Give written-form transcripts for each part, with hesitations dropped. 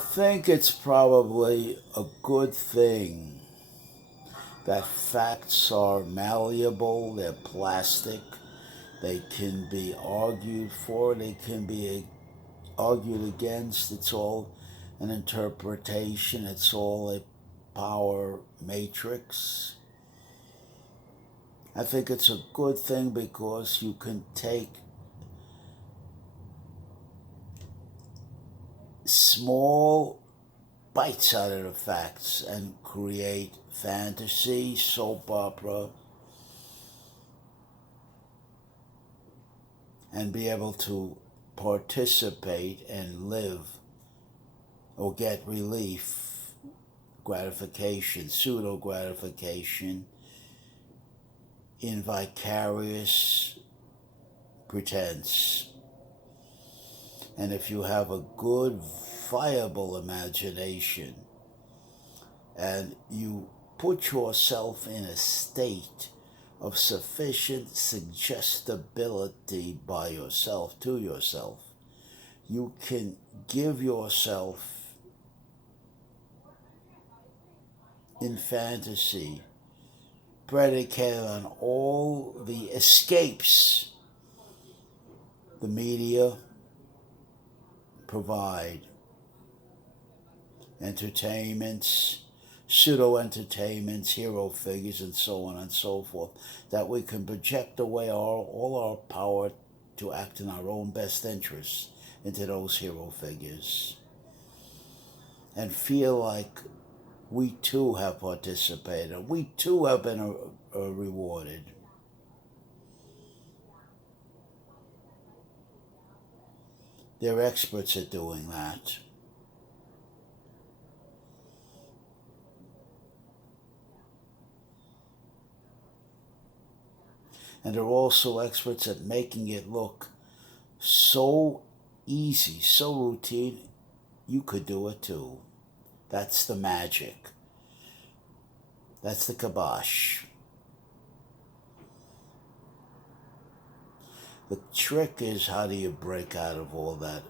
I think it's probably a good thing that facts are malleable, they're plastic, they can be argued for, they can be argued against. It's all an interpretation, it's all a power matrix. I think it's a good thing because you can take small bites out of the facts and create fantasy, soap opera, and be able to participate and live or get relief, gratification, pseudo gratification in vicarious pretense. And if you have a good, viable imagination and you put yourself in a state of sufficient suggestibility by yourself, to yourself, you can give yourself in fantasy predicated on all the escapes the media provide, entertainments, pseudo entertainments, hero figures, and so on and so forth, that we can project away all our power to act in our own best interests into those hero figures and feel like we too have participated, we too have been rewarded. They're experts at doing that. And they're also experts at making it look so easy, so routine, you could do it too. That's the magic. That's the kibosh. The trick is, how do you break out of all that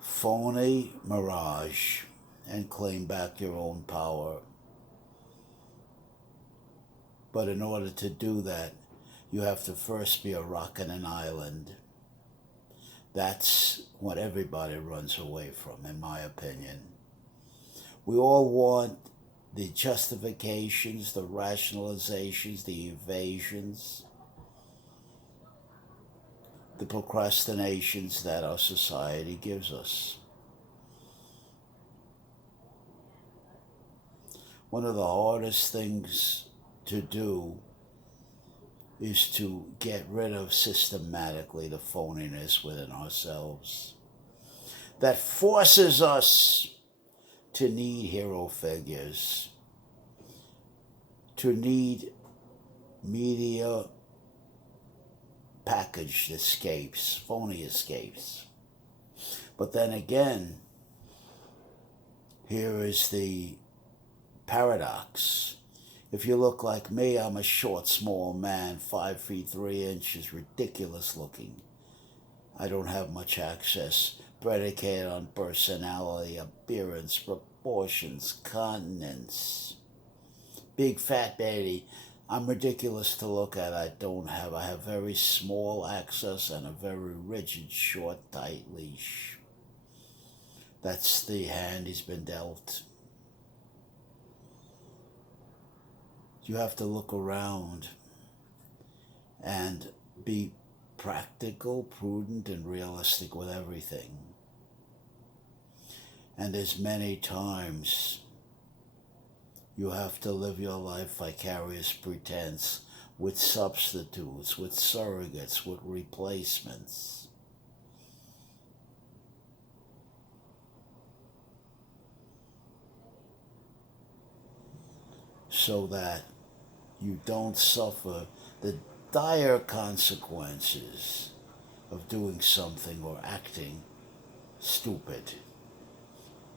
phony mirage and claim back your own power? But in order to do that, you have to first be a rock on an island. That's what everybody runs away from, in my opinion. We all want the justifications, the rationalizations, the evasions, the procrastinations that our society gives us. One of the hardest things to do is to get rid of systematically the phoniness within ourselves that forces us to need hero figures, to need media packaged escapes, phony escapes. But then again, here is the paradox. If you look like me, I'm a short, small man, 5 feet 3 inches, ridiculous looking. I don't have much access, predicated on personality, appearance, proportions, continence. Big fat baby. I'm ridiculous to look at. I have very small access and a very rigid, short, tight leash. That's the hand he's been dealt. You have to look around and be practical, prudent, and realistic with everything. And as many times you have to live your life vicarious pretense with substitutes, with surrogates, with replacements. So that you don't suffer the dire consequences of doing something or acting stupid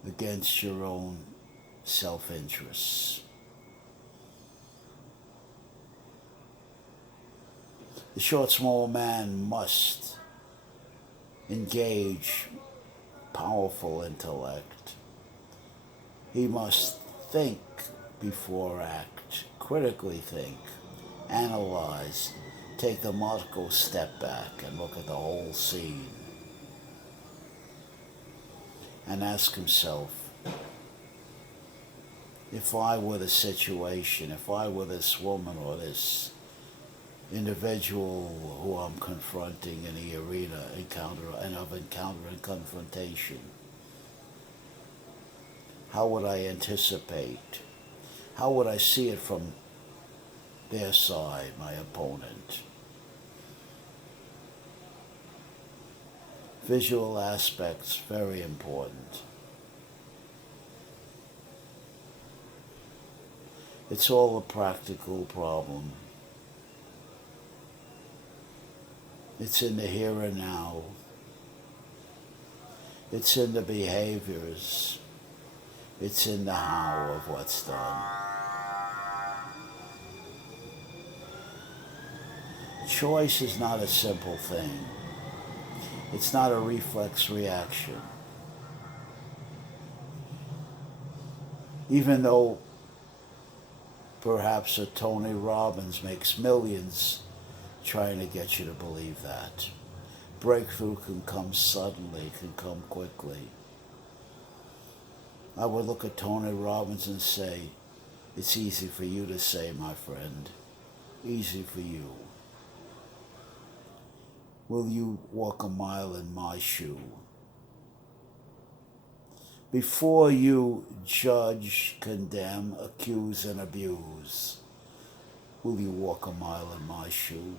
against your own self-interests. The short, small man must engage powerful intellect. He must think before act, critically think, analyze, take the logical step back and look at the whole scene and ask himself, if I were the situation, if I were this woman or this individual who I'm confronting in the arena of encounter and confrontation, how would I anticipate? How would I see it from their side, my opponent? Visual aspects, very important. It's all a practical problem. It's in the here and now. It's in the behaviors. It's in the how of what's done. Choice is not a simple thing. It's not a reflex reaction. Even though perhaps a Tony Robbins makes millions trying to get you to believe that. Breakthrough can come suddenly, can come quickly. I would look at Tony Robbins and say, it's easy for you to say, my friend. Easy for you. Will you walk a mile in my shoe? Before you judge, condemn, accuse, and abuse, will you walk a mile in my shoe?